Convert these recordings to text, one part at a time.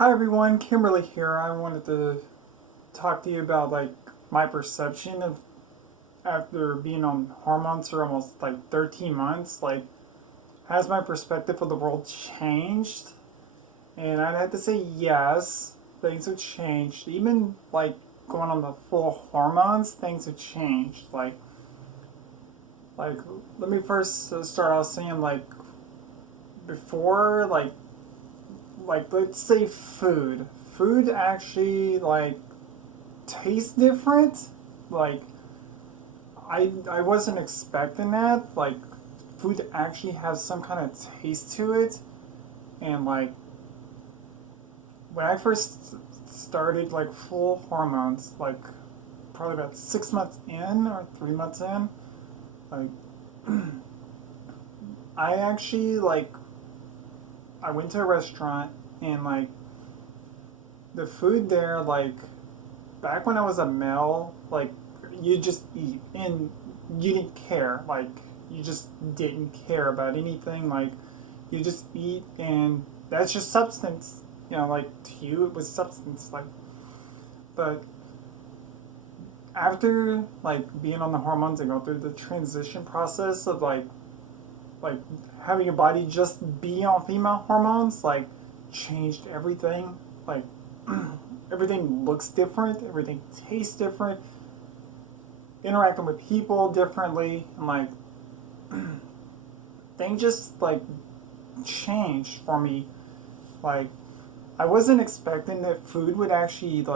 Hi everyone, Kimberly here. I wanted to talk to you about my perception of after being on hormones for almost 13 months. Has my perspective of the world changed? And I'd have to say yes, things have changed. Even going on the full hormones, things have changed. Like let me first start off saying before let's say food. Food actually tastes different. Like I wasn't expecting that. Like food actually has some kind of taste to it, and when I first started full hormones, probably about 6 months in or 3 months in, like I actually I went to a restaurant and the food there back when I was a male, you just eat and you didn't care. You just didn't care about anything. You just eat and that's just substance. To you it was substance. But after being on the hormones and go through the transition process of like having your body just be on female hormones changed everything. Like everything looks different, everything tastes different, interacting with people differently, and things just changed for me. Like I wasn't expecting that food would actually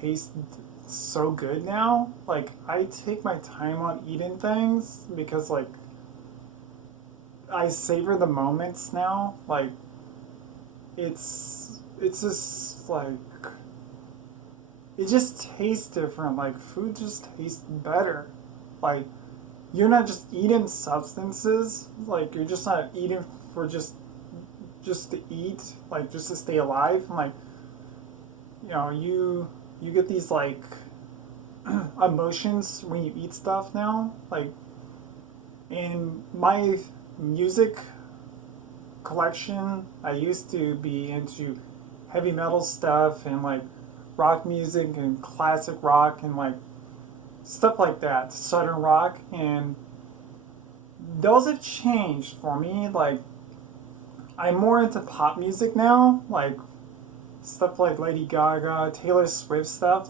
taste so good now. I take my time on eating things because I savor the moments now. It's just it just tastes different. Food just tastes better. Like you're not just eating substances. You're just not eating for just to eat. Just to stay alive. You get these emotions when you eat stuff now. In my music collection, I used to be into heavy metal stuff and rock music and classic rock and stuff like that, southern rock, and those have changed for me. I'm more into pop music now, stuff like Lady Gaga, Taylor Swift stuff,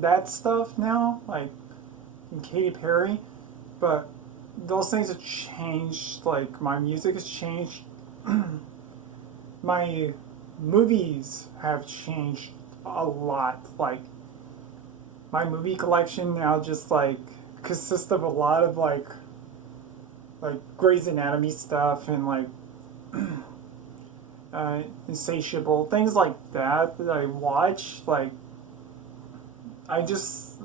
that stuff now, and Katy Perry. But those things have changed. My music has changed. My movies have changed a lot. My movie collection now just consists of a lot of Grey's Anatomy stuff and Insatiable, things like that I watch. I just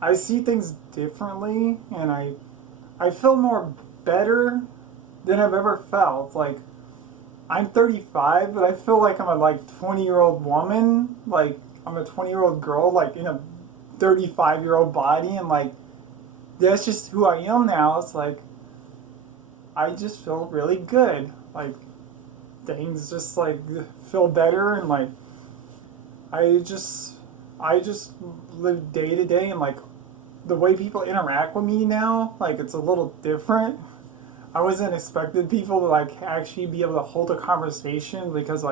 I see things differently, and I feel more better than I've ever felt. I'm 35, but I feel like I'm a 20-year-old woman. I'm a 20-year-old girl in a 35-year-old body, and that's just who I am now. It's I just feel really good. Things just feel better, and I just I just live day to day, and the way people interact with me now, it's a little different. I wasn't expecting people to actually be able to hold a conversation because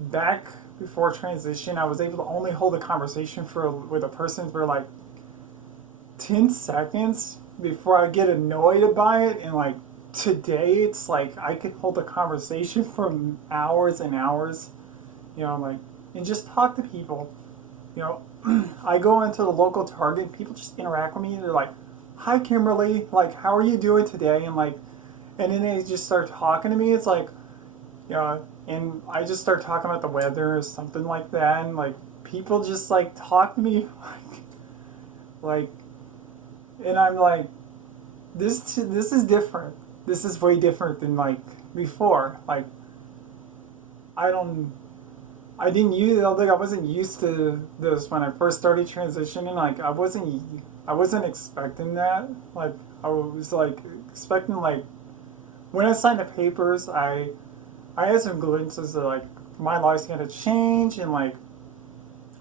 back before transition I was able to only hold a conversation for with a person for 10 seconds before I get annoyed by it, and today it's I could hold a conversation for hours and hours, and just talk to people. you know I go into the local Target, people just interact with me, and they're like, hi Kimberly, how are you doing today, and then they just start talking to me. It's and I just start talking about the weather or something like that, and people just talk to me like and I'm this is different. This is way different than before. I don't I didn't use I wasn't used to this when I first started transitioning. I wasn't expecting that. I was expecting when I signed the papers, I had some glimpses of my life's gonna change, and like,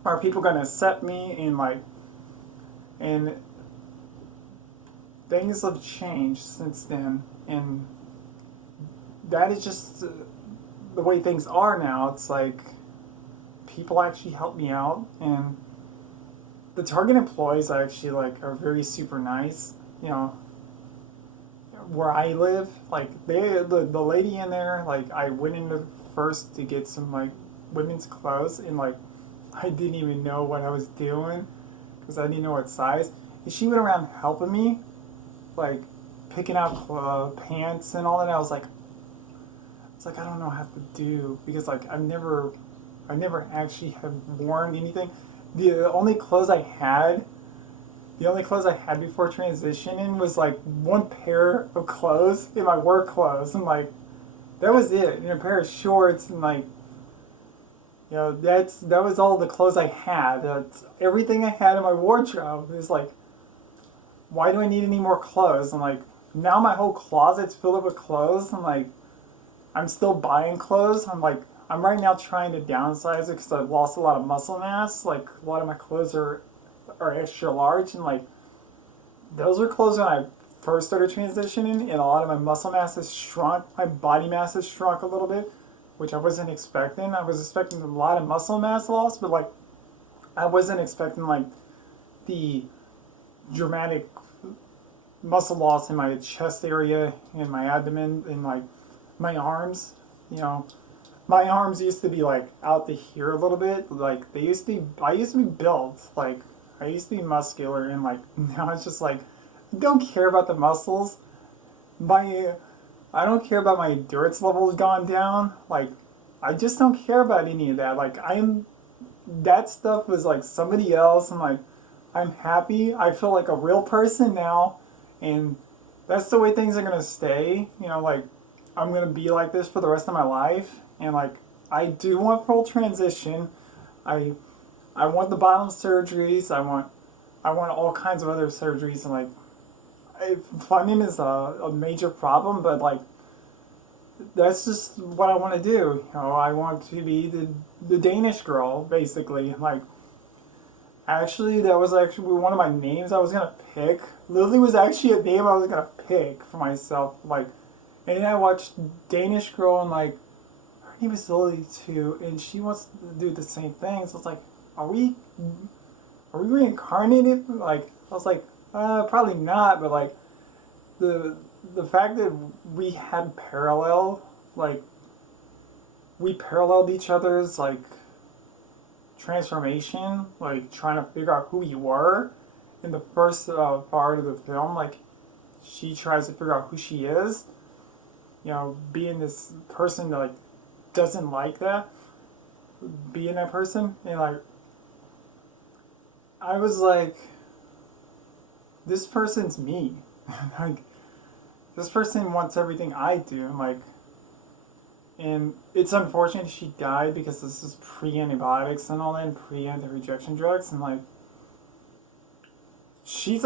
are people gonna accept me, and like, and things have changed since then, and that is just the way things are now. It's like people actually help me out, and the Target employees actually like are very super nice. You know, where I live, like the lady in there, like I went in there first to get some like women's clothes, and like I didn't even know what I was doing because I didn't know what size. And she went around helping me, like picking out pants and all that. I was like, I don't know how to do because like I never actually have worn anything. The only clothes I had, the only clothes I had before transitioning was like one pair of clothes in my work clothes, and like that was it. And a pair of shorts, and like that was all the clothes I had. That's everything I had in my wardrobe. It was like, why do I need any more clothes? And like now my whole closet's filled up with clothes, and like I'm still buying clothes. I'm right now trying to downsize it because I've lost a lot of muscle mass. Like a lot of my clothes are extra large, and like those were clothes when I first started transitioning, and a lot of my muscle mass has shrunk. My body mass has shrunk a little bit, which I wasn't expecting. I was expecting a lot of muscle mass loss, but like I wasn't expecting like the dramatic muscle loss in my chest area and my abdomen and like my arms. You know, my arms used to be like out to here a little bit. Like they used to be, I used to be built. Like I used to be muscular, and like now it's just like I don't care about the muscles. My I don't care about my endurance levels gone down. Like I just don't care about any of that. Like that stuff was like somebody else, and like I'm happy. I feel like a real person now, and that's the way things are gonna stay. You know, like I'm gonna be like this for the rest of my life, and like I do want full transition. I I want the bottom surgeries. I want all kinds of other surgeries, and like funding is a major problem, but like that's just what I want to do. You know, I want to be the Danish girl, basically. Like actually, that was actually one of my names I was gonna pick. Lily was actually a name I was gonna pick for myself. Like, and then I watched Danish girl, and like her name is Lily too, and she wants to do the same thing. So it's like, are we reincarnated? Like I was like, probably not, but like the the fact that we had like we paralleled each other's like transformation, like trying to figure out who we were in the first part of the film. Like she tries to figure out who she is, you know, being this person that like doesn't like that, being that person, and like I was like, this person's me. Like this person wants everything I do. Like, and it's unfortunate she died because this is pre-antibiotics and all that, and pre-anti-rejection drugs, and like she's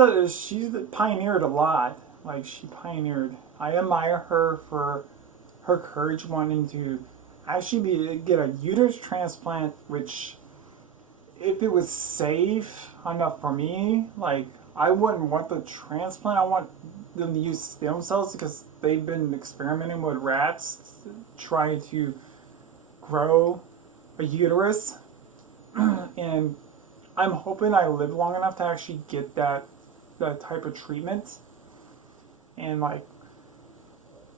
pioneered a lot. Like she pioneered. I admire her for her courage wanting to actually get a uterus transplant, which if it was safe enough for me, like I wouldn't want the transplant. I want them to use stem cells because they've been experimenting with rats trying to grow a uterus, and I'm hoping I live long enough to actually get that type of treatment, and like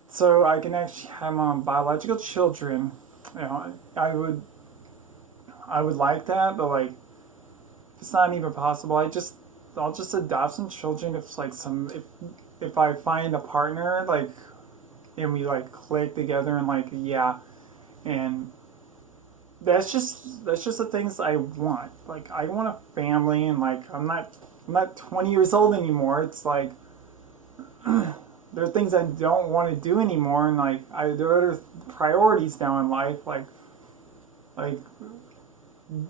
so I can actually have biological children. You know, I would like that, but like it's not even possible. I'll just adopt some children if like if I find a partner like and we like click together, and like yeah, and that's just the things I want. Like I want a family, and like I'm not 20 years old anymore. It's like there are things I don't want to do anymore, and like there are other priorities now in life, like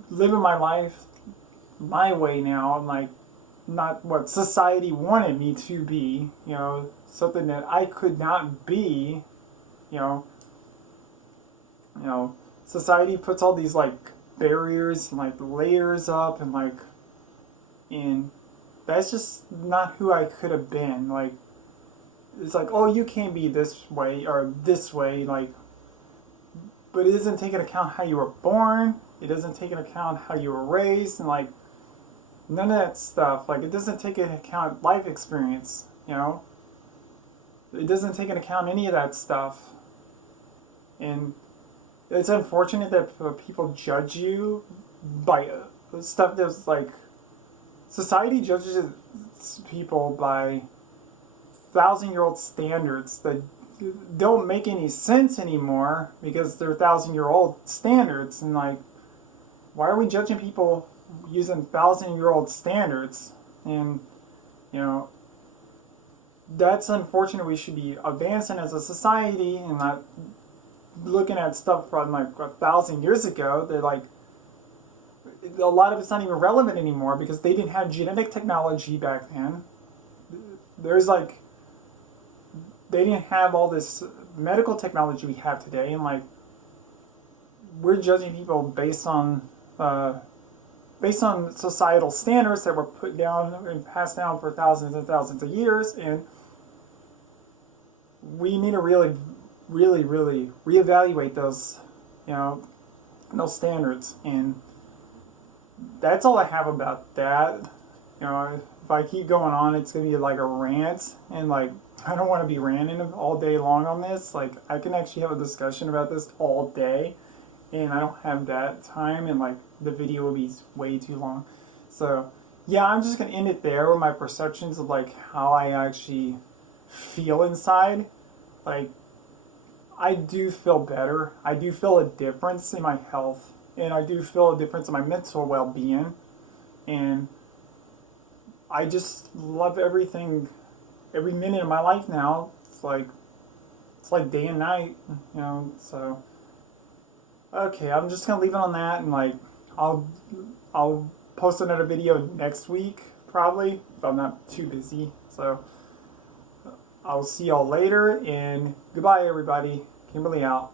living my life my way now, and like not what society wanted me to be, you know, something that I could not be, you know, society puts all these like barriers and like layers up and that's just not who I could have been. Like it's like, oh, you can't be this way or this way, like, but it doesn't take into account how you were born. It doesn't take into account how you were raised, and like none of that stuff. Like it doesn't take into account life experience. You know, it doesn't take into account any of that stuff, and it's unfortunate that people judge you by stuff that's like society judges people by 1,000-year-old standards that don't make any sense anymore because they're 1,000-year-old standards. And like, why are we judging people using 1,000-year-old standards? And you know, that's unfortunate. We should be advancing as a society and not looking at stuff from like 1,000 years ago. They're like, a lot of it's not even relevant anymore because they didn't have genetic technology back then. There's like, they didn't have all this medical technology we have today, and like, we're judging people based on societal standards that were put down and passed down for thousands and thousands of years, and we need to really reevaluate those, you know, those standards. And that's all I have about that. You know, if I keep going on, it's gonna be like a rant, and like I don't want to be ranting all day long on this. Like I can actually have a discussion about this all day, and I don't have that time, and like the video will be way too long. So yeah, I'm just gonna end it there with my perceptions of like how I actually feel inside. Like I do feel better. I do feel a difference in my health, and I do feel a difference in my mental well-being, and I just love everything, every minute of my life now. It's like day and night, you know. So okay, I'm just gonna leave it on that, and like I'll post another video next week probably if I'm not too busy. So I'll see y'all later, and goodbye everybody. Kimberly out.